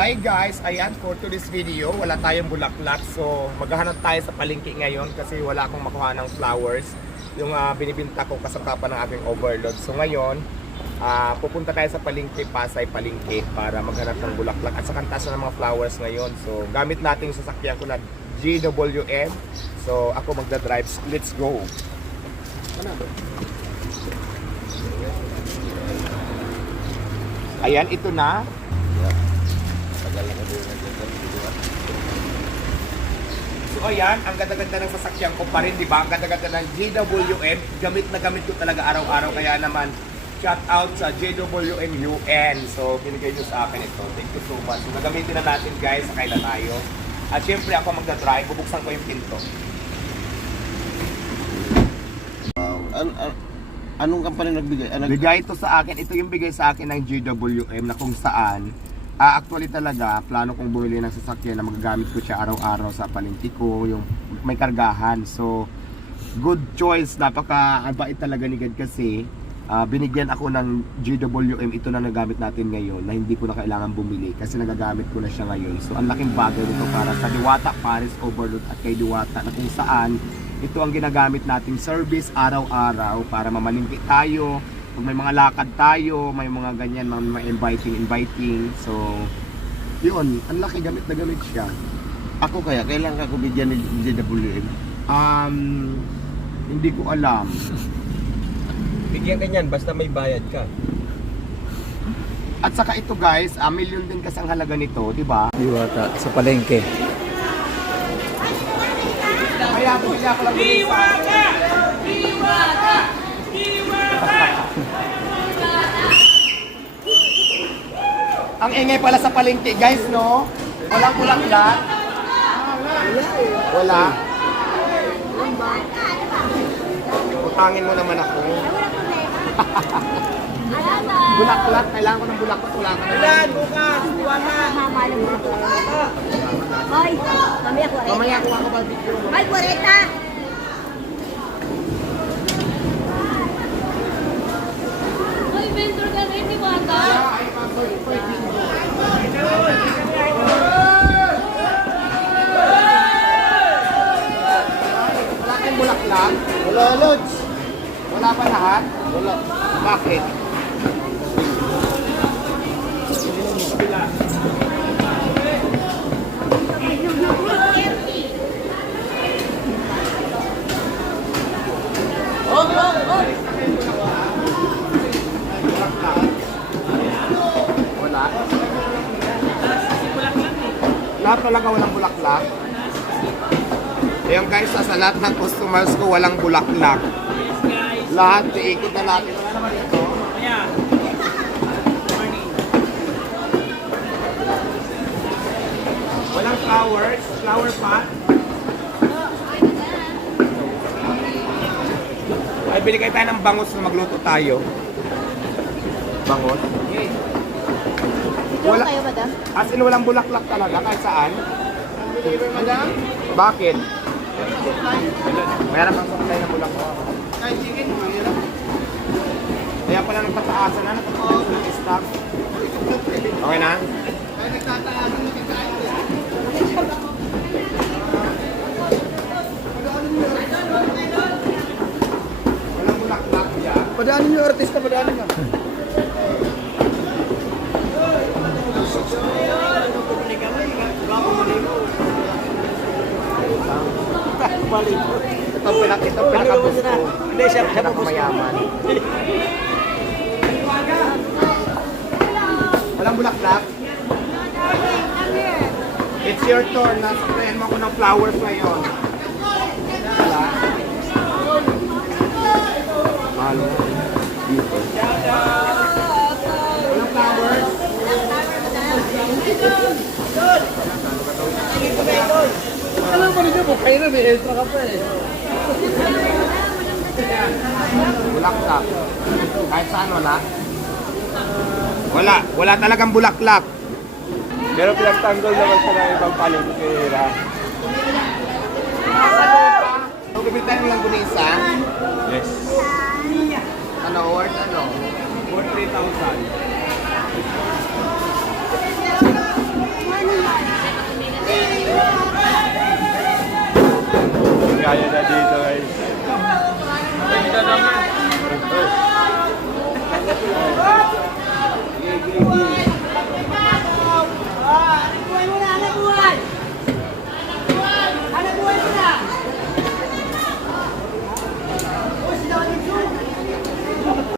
Hi guys! Ayan, for today's video, wala tayong bulaklak. So, maghahanap tayo sa palengke ngayon kasi wala akong makuha ng flowers. Yung binibinta ko kasama pa ng aking overload. So ngayon, pupunta tayo sa palengke, Pasay Palengke para maghanap ng bulaklak at sa kantasan ng mga flowers ngayon. So, gamit natin yung sasakyan ko na GWM. So, ako magdadrive. Let's go! Ayan, ito na. So ayan, ang ganda-ganda ng sasakyan ko pa rin, di ba? Ang ganda-ganda ng GWM. Gamit na gamit ko talaga araw-araw. Kaya naman, shout out sa GWM UN. So, binigay nyo sa akin ito. Thank you so much. So, nagamitin na natin guys, sakay na tayo. At syempre ako magdadrive, bubuksan ko yung pinto. Anong company nagbigay? Bigay ito sa akin. Ito yung bigay sa akin ng GWM na kung saan actually talaga, plano kong bumili ng sasakyan na magagamit ko siya araw-araw sa palengke ko, yung may kargahan. So, good choice. Napaka-bait talaga ni God kasi binigyan ako ng GWM, ito na nagamit natin ngayon na hindi ko na kailangan bumili kasi nagagamit ko na siya ngayon. So, ang laking bagay nito para sa Diwata Paris Overload at kay Diwata na kung saan ito ang ginagamit nating service araw-araw para mamalingki tayo. Pag may mga lakad tayo, may mga ganyan, mga inviting. So, yun, ang laki gamit na gamit siya. Ako kaya, kailangan ko bigyan ni GWM? Hindi ko alam. Bigyan ka niyan, basta may bayad ka. At saka ito guys, million din kasi ang halaga nito, di ba? Diwata sa palengke. Kaya bumili ako lang Diwata! Diwata! Diwata! Ang ingay pala sa palengke guys, no? Walang bulaklak. Wala. Utangin mo naman ako. Bulaklak, kailangan ko ng bulaklak. Wala ka naman. Bukas! Diwata! Hoy, mamaya 40. Mamaya kuha ko ba video mo? Ay, 40. Hoy, vendor ka rin, Diwata! Wala kayong bulaklak? Wala, Lods. Wala pa lahat? Wala. Bakit? Wala? Lahat talaga walang bulaklak? Ayan guys, sa lahat ng customers ko walang bulaklak. Lahat, iikot na natin. Wala naman ito. Walang flowers, flower pot. Ay, binigay tayo ng bangus na magluto tayo. Bangus? Wala kayo, madam? As in, walang bulaklak talaga kahit saan. Madam? Bakit? Mayroon bang supply ng bulaklak? Kahit chicken, mahirap. Kaya pala nagtataasan na, nagtataasan ng stock. Okay na? Kahit nagtataasan na kikain. Walang bulaklak yan. Padaanin yung artista, padaanin mo. Ito pinakagusto ko. Hindi, siya Pinakamayaman. Walang bulaklak? It's your turn. Nasuplayan mo ako ng flowers ngayon. Wala? Malo. Walang flowers? Alam ko rin po, kayo na may extra ka pa eh. Bulaklak. Kahit saan wala? Wala talagang bulaklak. Pero pinagtanggol naman sa ng ibang palengkera. So, gabit tayo ng langgunisa. Yes. Ano, worth ano? For 3,000. tayo na dito guys.